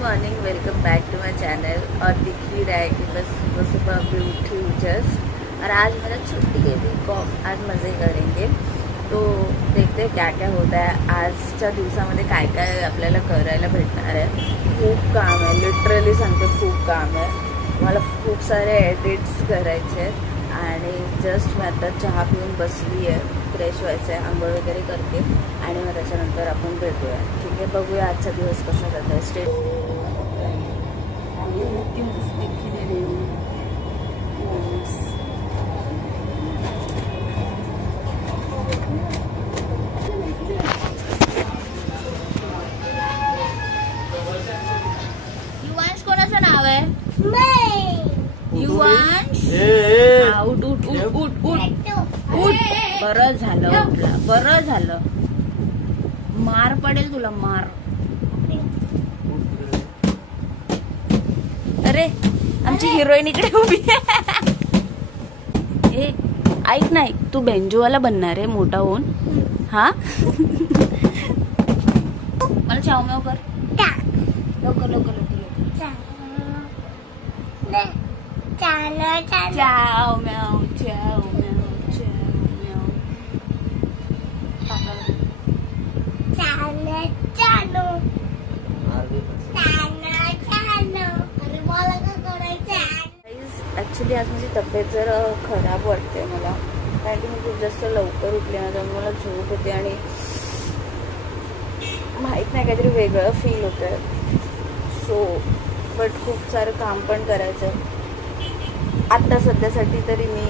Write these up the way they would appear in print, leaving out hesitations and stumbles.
Morning, welcome back to my channel. और दिख ही रहा है कि बस सुबह अभी उठी हूँ जस्ट। और आज मेरा छुट्टी है, वीक ऑफ। आज मज़े करेंगे, तो देखते हैं क्या क्या होता है आजच्या दिवसामध्ये, काय काय आपल्याला करायला भेटणार आहे। खूप काम आहे, लिटरली सांगते खूप काम आहे। मला खूप सारे एडिट्स करायचे आहेत आणि जस्ट मी आता चहा पिऊन बसली आहे, फ्रेश व्हायचं आहे, आंघोळ वगैरे करते आणि मग त्याच्यानंतर आपण भेटूया। ठीक आहे, बघूया आजचा दिवस कसा जात आहे। स्टेट युवांश कोणाचं नाव आहे? युवांश। उठ उठ उठ उठ उठ उठ। बरं झालं उठला, बरं झालं। मार पडेल तुला, मार। अरे आमची हिरोईन इकडे उभी आहे। ए ऐक नाही, तू बेंजोवाला बनणार आहे मोठा होऊन। हा मला चाव म्याव कर, लवकर लवकर लवकर चाव म्याव चाव म्याव चाव म्याव। ऍक्च्युली आज माझी तब्येत जरा खराब वाटते मला, कारण की मी खूप जास्त लवकर उठले ना, त्यामुळे मला झोप होते आणि माहीत नाही काहीतरी वेगळं फील होतंय। सो बट खूप सारं काम पण करायचं आहे। आत्ता सध्यासाठी तरी मी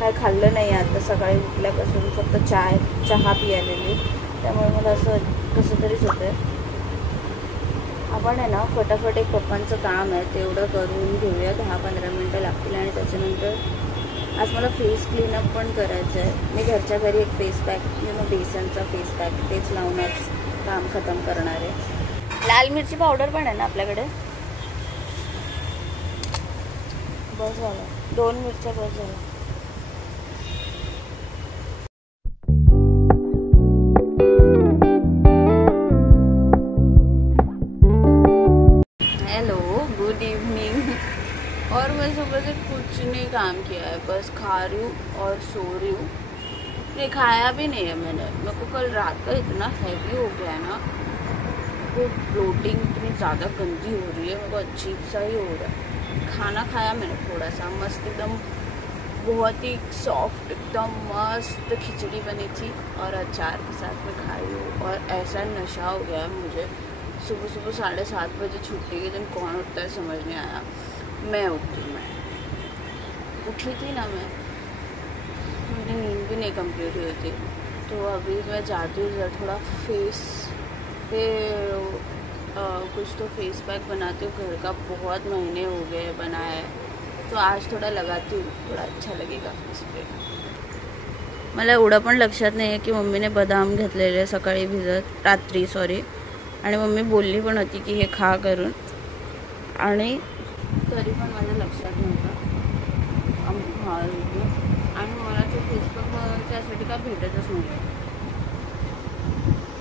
काय खाल्लं नाही आता सकाळी उठल्यापासून, फक्त चहा पियालेली, त्यामुळे मला असं कसं तरीच होतं आहे। आपण आहे ना फटाफट एक पप्पांचं काम आहे तेवढं करून घेऊया, 10-15 मिनटं लागतील आणि त्याच्यानंतर आज मला फेस क्लीनअप पण करायचं आहे। मी घरच्या घरी एक फेस पॅक, बेसनचा फेस पॅक तेच लावूनच काम खतम करणार आहे। लाल मिरची पावडर पण आहे ना आपल्याकडे? बस झालं, 2 मिरच्या बस झालं। Hello, good evening. और मैं सुबह से कुछ नहीं काम किया है, बस खा रही हूँ और सो रही हूँ। नहीं खाया भी नहीं है मैंने। मेरे को कल रात का इतना हैवी हो गया है ना, वो ब्लोटिंग इतनी ज़्यादा गंदी हो रही है, मेरे को अजीब सा ही हो रहा है। खाना खाया मैंने थोड़ा सा, मस्त एकदम, बहुत ही सॉफ्ट एकदम मस्त खिचड़ी बनी थी और अचार के साथ में खाई हूँ। और ऐसा नशा हो गया है मुझे, सुबह सुबह 7:30 बजे छुट्टी के दिन कौन उठता है समझ नहीं आया। मैं उठी थी ना, मेरी नींद भी नहीं कंप्लीट हुई थी। तो अभी मैं जाती हूँ थोड़ा फेस पे कुछ तो फेस पैक बनाती हूँ घर का, बहुत महीने हो गए बनाया है, तो आज थोड़ा लगाती हूँ, थोड़ा अच्छा लगेगा इस पर। मला एवढं पण लक्षात नाही आहे की मम्मीने बदाम घेतलेले सकाळी भिजत, रात्री सॉरी, आणि मम्मी बोलली पण होती की हे खा करून, आणि तरी पण माझ्या लक्षात नव्हतं आणि मला ते फेसबुक त्यासाठी काय भेटतच नव्हतं।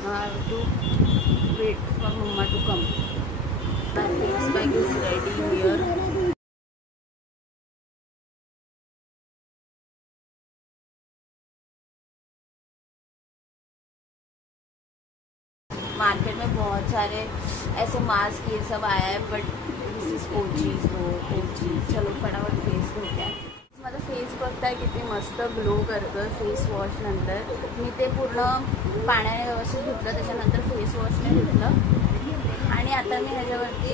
I have to wait for Mama to come. My face bag is ready here. Market में बहुत सारे ऐसे मास्क ये सब आया है, बट दिस इज ओजी। चलो फटाफट फेस धुते हैं। माझं फेस बघताय किती मस्त ग्लो करतं फेस वॉश नंतर। मी ते पूर्ण पाण्याने व्यवस्थित धुतलं, त्याच्यानंतर फेस वॉशने धुतलं आणि आता मी ह्याच्यावरती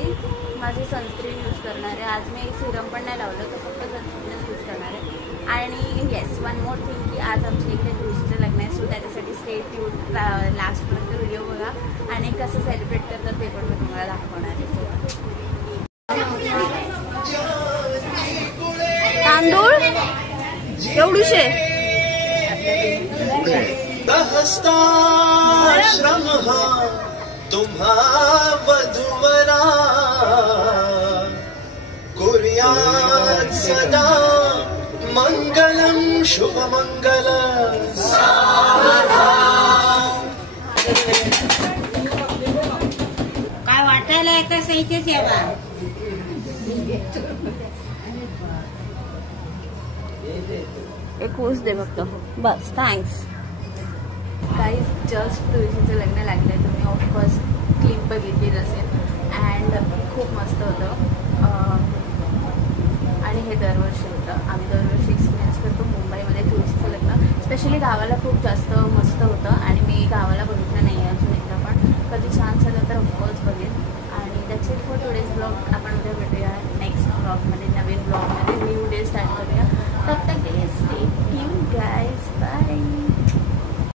माझी सनस्क्रीन यूज करणार आहे। आज मी सिरम पण नाही लावलं, तर फक्त सनस्क्रीनच यूज करणार आहे। आणि येस, वन मोर थिंग की आज आमच्या इकडे तुळशीचं लग्न आहे, सो त्याच्यासाठी स्टे ट्यून, लास्टपर्यंत व्हिडिओ बघा आणि कसं सेलिब्रेट करतात ते पण मी तुम्हाला दाखवणार आहे। तांदूळ एवढूशे श्रम तुम्हा वधूवरा कुर्यात् सदा मंगलम शुभ मंगल काय भेटायला येता इथेच यावा. एक ऊस दे फक्त बस. थँक्स. काही जस्ट तुळशीचं लग्न लागलं. तुम्ही ऑफकोर्स क्लिप बघितली असेल अँड खूप मस्त होतं. आणि हे दरवर्षी होतं. आम्ही दरवर्षी एक्सपिरियन्स करतो मुंबईमध्ये तुळशीचं लग्न. स्पेशली गावाला खूप जास्त मस्त होतं आणि मी गावाला बघितलं नाही आहे अजून एकदा पण. कधी चान्स आला तर ऑफकोर्स बघेन. आणि that's it for today's blog.